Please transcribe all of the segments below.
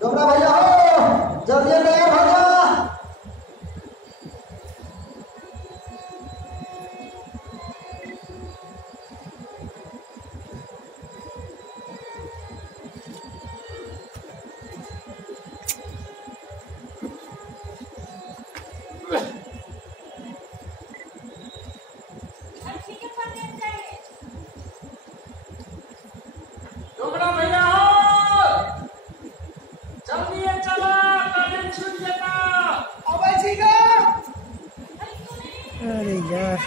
डोमरा भैया हो, जल्दी तैयार हो जा। अरे यार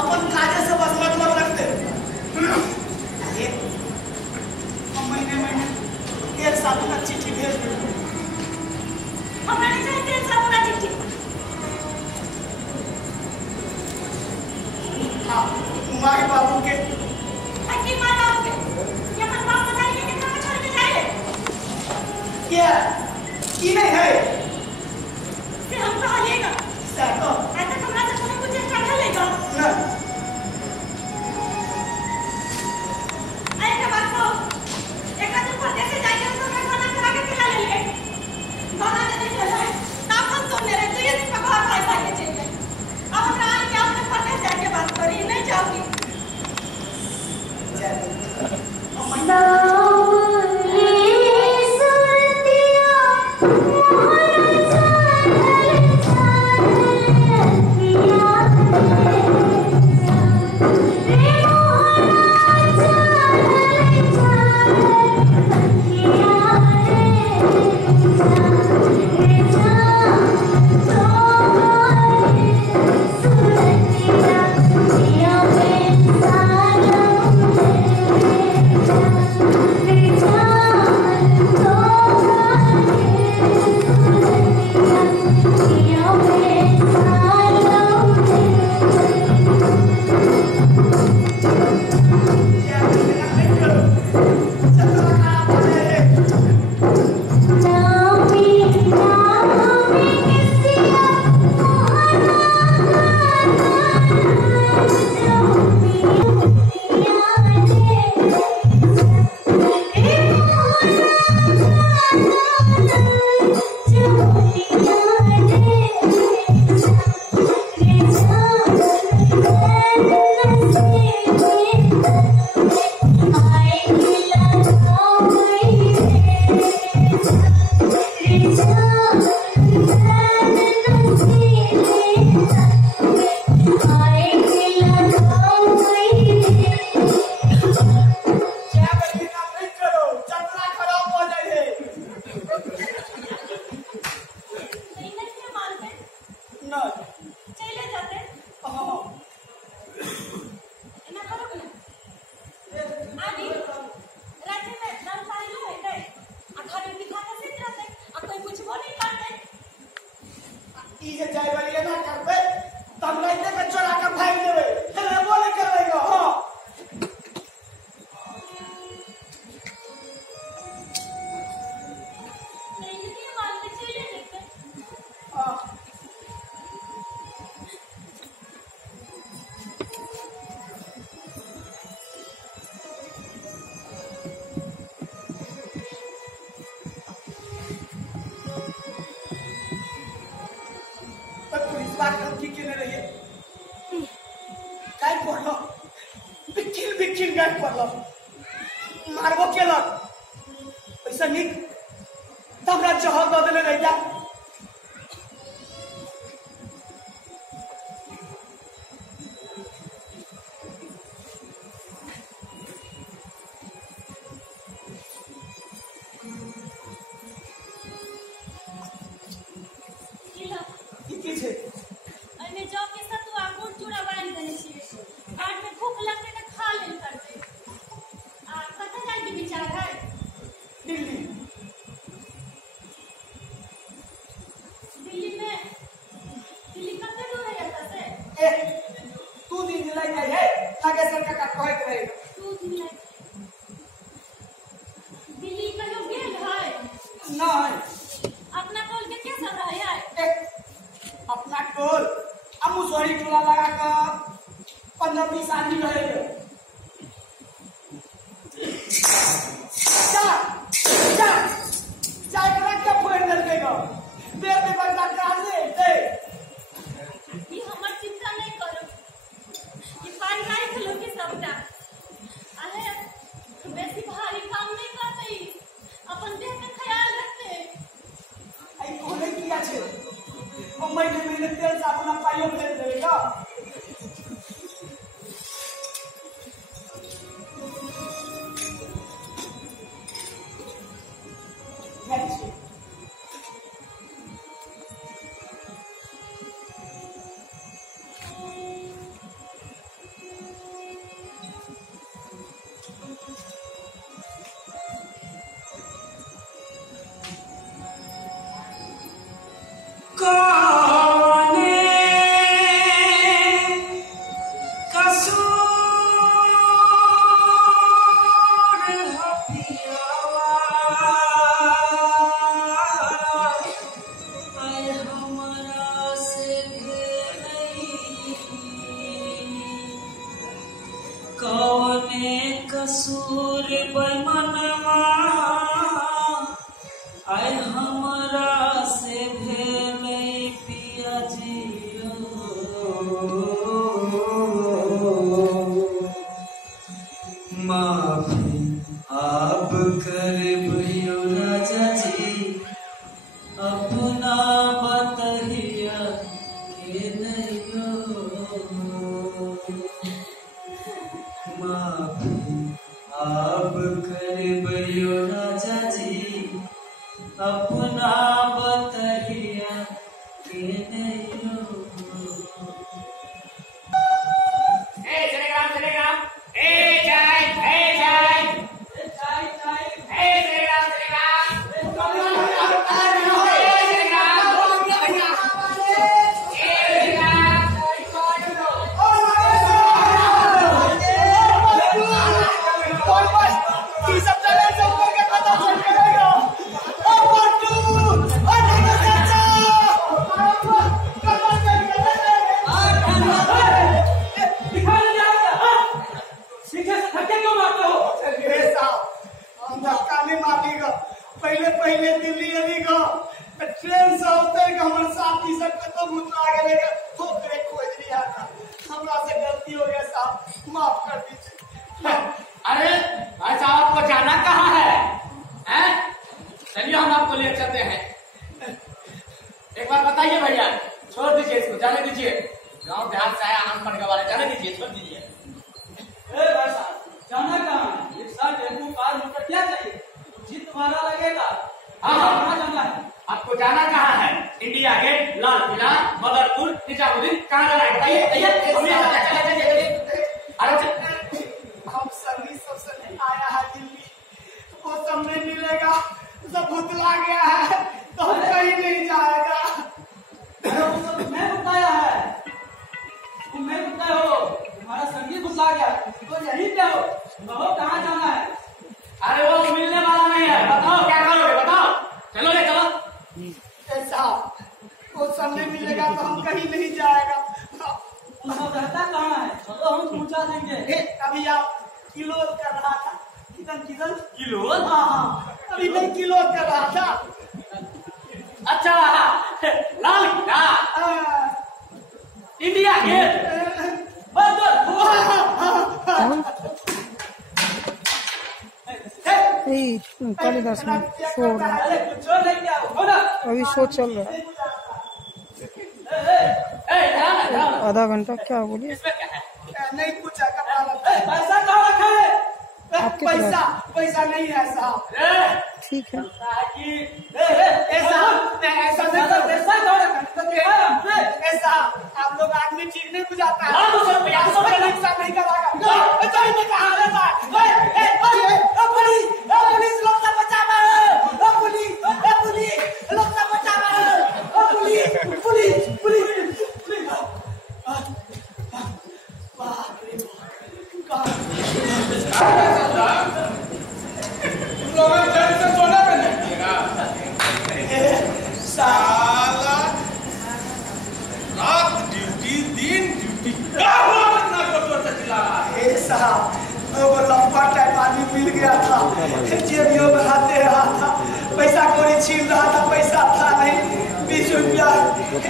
अपन काजे से बस मतलब रखते महीने महीने एक साथ में चिट्ठी भेज दे। हमारे चाहते हैं सब ना चिट्ठी। हाँ माँ बाबू के अच्छी माँ बाबू के ये मन बाप बताइए कितना में छोड़ के जाए क्या की नहीं है से हम कहाँ लेगा सैको ऐसा कमरा से तुम्हें कुछ चढ़ा लेगा ना अरे क्या बात हो एक आदमी परदेश से जाके उसको खाना खिला के खिला लेंगे गाना नहीं चला है ताकत तो मेरे तो ये दिन का घर पैसा के चाहिए अब हम रात के आपने परदेश जाके बात करी नहीं जाऊंगी इससे निक हमरा जहर दे देले रहिया। अपना टोल अब मुसोरी टोला लगा कर 15-20 आदमी रहेंगे। क्या फोड़ देगा देर में बंदा काट दे। ये हमर चिंता नहीं करो कि पारिवारिक लोग के सबटा अरे बेसी भारी काम नहीं करते अपन देह के ख्याल रखते। आई कोने किया छे ओ महीने तेल साबुन पाइयो भेज देगा। कसूर बनवा आय हमरा से भेलै पिया जियो माफी आप करबियो राजा जी अपना बतहिया के नैयो माफी आप करबियो राजा जी अपना बतहिया के नैयो। टेलीग्राम ए जाय पहले दिल्ली अलीगढ़ ट्रेन से उतर के हमर साथी सब कतो भूतला गेले ठोकरे खोज लिया था। हमरा से गलती हो गया साहब, माफ कर दीजिए। अरे भाई साहब आपको जाना कहाँ है? हैं? चलिए हम आपको ले चलते हैं। एक बार बताइए भैया, छोड़ दीजिए इसको, जाने दीजिए। गांव देहात से आया अनपढ़ का वाले, जाने दीजिए, छोड़ दीजिए। भाई साहब जाना कहाँ? रिक्शा टेम्पू कार मोटर क्या चाहिए? जी तुम्हारा लगेगा। हाँ कहाँ जाना है? आपको जाना कहाँ है? इंडिया गेट, लाल किला, मदरपुर, निजामुद्दीन, कहाँ जाना है बताइए। हम सर्विस सबसे नहीं आया है दिल्ली, वो सब नहीं मिलेगा, सब भुतला गया है तो हम कहीं नहीं जाएगा। मैं बताया है, तुम मैं बताया हो, तुम्हारा संगीत भुतला गया तो यहीं पे हो, कहो कहाँ जाना है? अरे वो मिलने वाला नहीं है, बताओ क्या करोगे, बताओ। चलो ले चलो। ऐसा वो सब नहीं मिलेगा तो हम कहीं नहीं जाएगा। तुम सब रहता कहाँ है? चलो हम पहुँचा देंगे। अभी आप किलो कर रहा था, किधर किलो? हाँ अभी मैं किलो कर रहा था। अच्छा लाल किला, इंडिया गेट, बस यही कालिदास में शो हो रहा है, अरे कुछ लेके आओ हो ना। अभी शो चल रहा है। आधा घंटा क्या बोलिए? इसमें क्या है? नहीं कुछ है, कपड़ा लगता है। पैसा कहाँ रखा है? आपके पैसा पास? पैसा नहीं है साहब। ठीक है, ऐसा ऐसा नहीं पैसा कहाँ रखा है? ऐसा आप लोग आदमी ठीक नहीं बुझाता है। हाँ, 200 रुपया, 200 रुपया नहीं। ऐसा नहीं करागा। तो इन्हें कहा रहता है। पुलिस लोग से बचाओ। पुलिस लोग से बचाओ। पुलिस बाप रे बाप। साला रात ड्यूटी दिन ड्यूटी क्या हुआ? इतना जोर से चिल्ला रहा है। ए साहब, वो लंबा टाइम आदमी मिल गया था, जेबियों में हाथे रहा था, पैसा कौड़ी छीन रहा था, पैसा था नहीं, 20 रुपया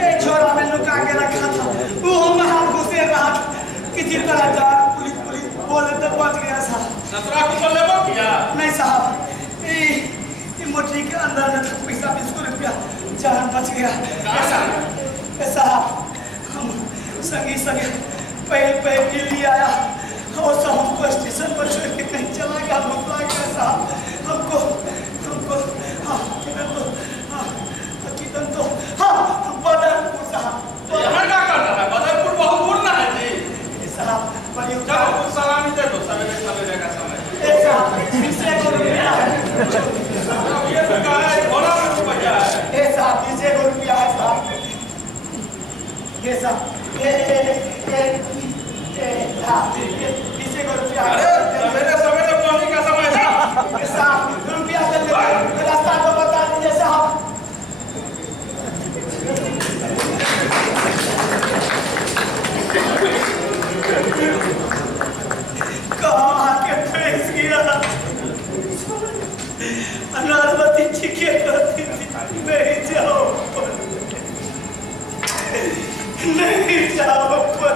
एक झोला में लुका के रखा था, वो हम हाथ घुसे रहा था, किसी तरह जान पुलिस बोले तो बच गया साहब। ससुरा को लेबो किया? नहीं साहब, ये मोटी के अंदर में था पैसा 20 रुपया, जान बच गया। ऐसा हम संगे पहले दिल्ली आया और सब हमको स्टेशन पर छोड़ के कहीं चला गया, भुगता गया साहब हमको हाँ हकीकत तो हाँ बदरपुर साहब। यहाँ क्या कर रहा है? बदरपुर बहुत दूर ना है जी साहब बड़ी चलो कुछ सलामी दे दो, सवेरे का समय। साहब 20 रुपया है, ये तो कहा है घोड़ा में रुपया है। साहब 20 रुपया है साहब। ये साहब अरे सवेरे पानी का समय है। साहब रुपया रास्ता तो बता दीजिए साहब। कहाँ के फंस गया? अनारवती चिके करती थी, नहीं जाओ पर